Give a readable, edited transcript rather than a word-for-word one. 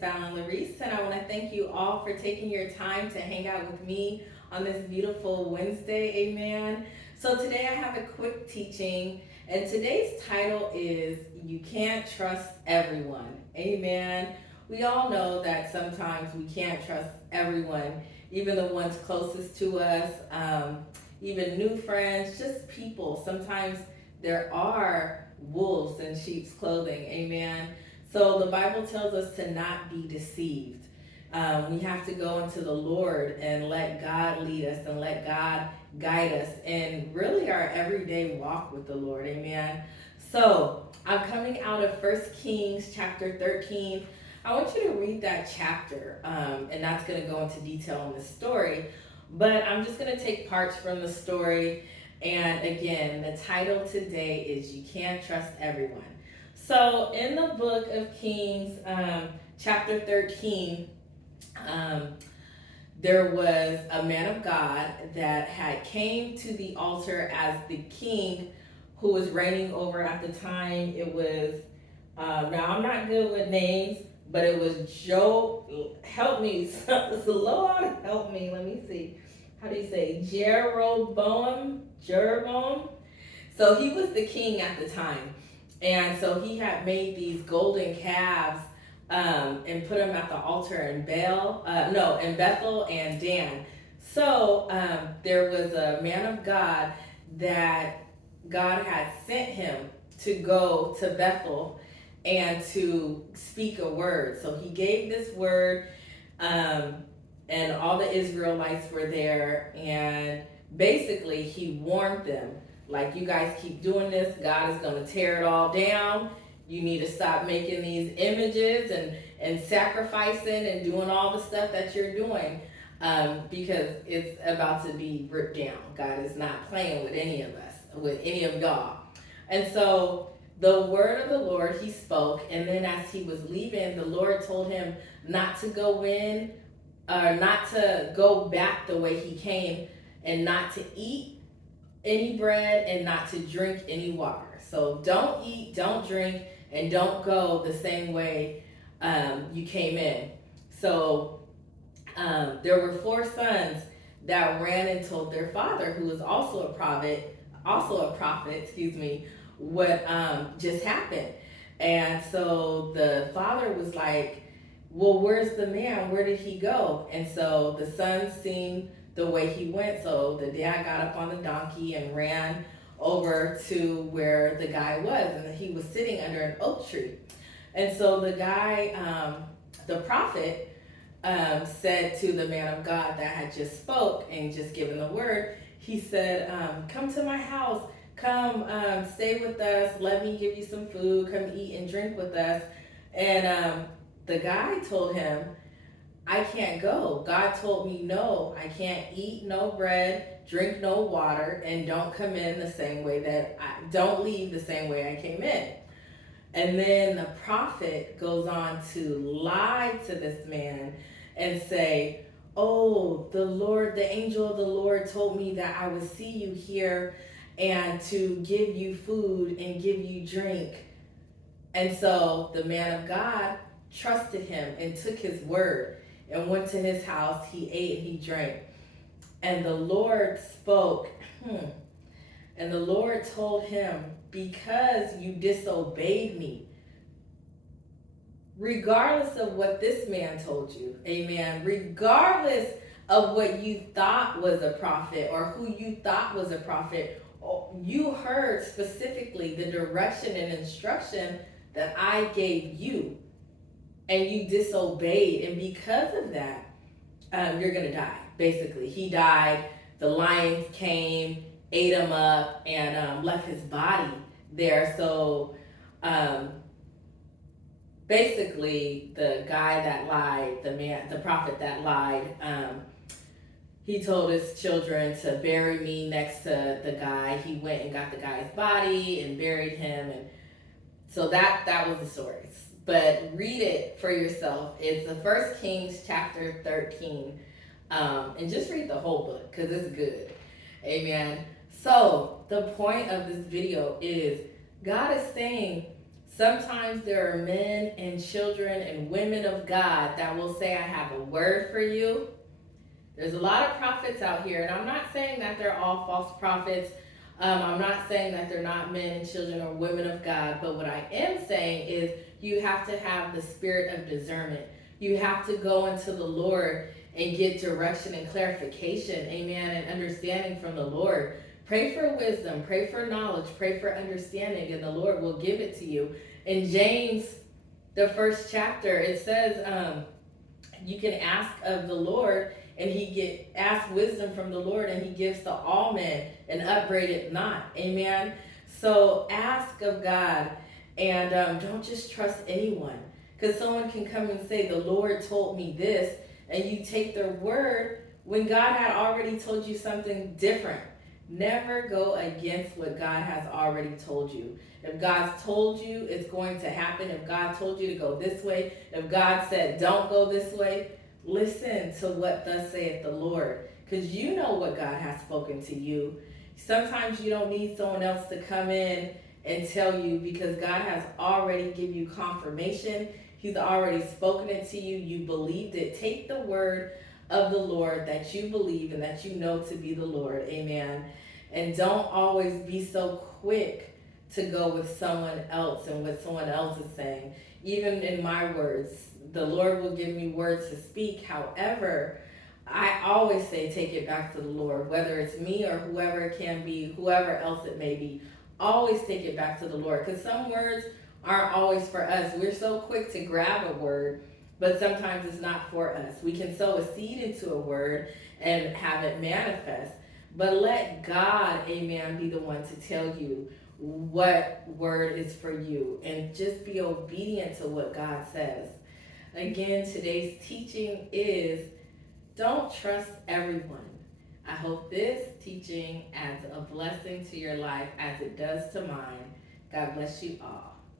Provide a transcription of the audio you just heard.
Fallon Larice, and I want to thank you all for taking your time to hang out with me on this beautiful Wednesday. Amen. So, today I have a quick teaching, and today's title is You Can't Trust Everyone. Amen. We all know that sometimes we can't trust everyone, even the ones closest to us, even new friends, just people. Sometimes there are wolves in sheep's clothing. Amen. So the Bible tells us to not be deceived. We have to go into the Lord and let God lead us and let God guide us in really our everyday walk with the Lord. Amen. So I'm coming out of 1 Kings chapter 13. I want you to read that chapter, and that's going to go into detail on the story. But I'm just going to take parts from the story. And again, the title today is You Can't Trust Everyone. So in the book of Kings, chapter 13, there was a man of God that had came to the altar as the king who was reigning over at the time. It was, now I'm not good with names, but it was Joe, help me, the Lord help me, let me see. How do you say? Jeroboam? So he was the king at the time. And so he had made these golden calves and put them at the altar in in Bethel and Dan. So there was a man of God that God had sent him to go to Bethel and to speak a word. So he gave this word, and all the Israelites were there, and basically he warned them, like, you guys keep doing this, God is going to tear it all down. You need to stop making these images and sacrificing and doing all the stuff that you're doing, because it's about to be ripped down. God is not playing with any of us, with any of y'all. And so the word of the Lord he spoke, and then as he was leaving, the Lord told him not to go in, or not to go back the way he came, and not to eat any bread and not to drink any water. So don't eat, don't drink, and don't go the same way you came in. So there were 4 sons that ran and told their father, who was also a prophet, what just happened. And so the father was like, well, where's the man? Where did he go? And so the sons seen the way he went. So the dad got up on the donkey and ran over to where the guy was, and he was sitting under an oak tree. And so the guy, the prophet, said to the man of God that had just spoke and just given the word, he said, come to my house, come stay with us, let me give you some food, come eat and drink with us. And the guy told him, I can't go. God told me no, I can't eat no bread, drink no water, and don't come in the same way don't leave the same way I came in. And then the prophet goes on to lie to this man and say, oh, the angel of the Lord told me that I would see you here and to give you food and give you drink. And so the man of God trusted him and took his word and went to his house. He ate, he drank. And the Lord spoke, and the Lord told him, because you disobeyed me, regardless of what this man told you, amen, regardless of what you thought was a prophet or who you thought was a prophet, you heard specifically the direction and instruction that I gave you, and you disobeyed, and because of that, you're gonna die. Basically, he died. The lions came, ate him up, and left his body there. So basically, the guy that lied, the prophet that lied, he told his children to bury me next to the guy. He went and got the guy's body and buried him, and so that was the story. But read it for yourself. It's the 1 Kings chapter 13. And just read the whole book because it's good. Amen. So the point of this video is God is saying Sometimes there are men and children and women of God that will say, I have a word for you. There's a lot of prophets out here, and I'm not saying that they're all false prophets. I'm not saying that they're not men and children or women of God, but what I am saying is you have to have the spirit of discernment. You have to go into the Lord and get direction and clarification, amen, and understanding from the Lord. Pray for wisdom, pray for knowledge, pray for understanding, and the Lord will give it to you. In James, the first chapter, it says you can ask of the Lord, and ask wisdom from the Lord, and he gives to all men and upbraid it not. Amen. So ask of God, and don't just trust anyone, because someone can come and say, the Lord told me this, and you take their word when God had already told you something different. Never go against what God has already told you. If God's told you it's going to happen, if God told you to go this way, if God said don't go this way, listen to what thus saith the Lord, because you know what God has spoken to you. Sometimes you don't need someone else to come in and tell you, because God has already given you confirmation. He's already spoken it to you. You believed it. Take the word of the Lord that you believe and that you know to be the Lord. Amen. And don't always be so quick to go with someone else and what someone else is saying. Even in my words, the Lord will give me words to speak. However, I always say take it back to the Lord, whether it's me or whoever it can be, whoever else it may be. Always take it back to the Lord, because some words aren't always for us. We're so quick to grab a word, but sometimes it's not for us. We can sow a seed into a word and have it manifest, but let God, amen, be the one to tell you what word is for you, and just be obedient to what God says. Again, today's teaching is don't trust everyone. I hope this teaching adds a blessing to your life as it does to mine. God bless you all.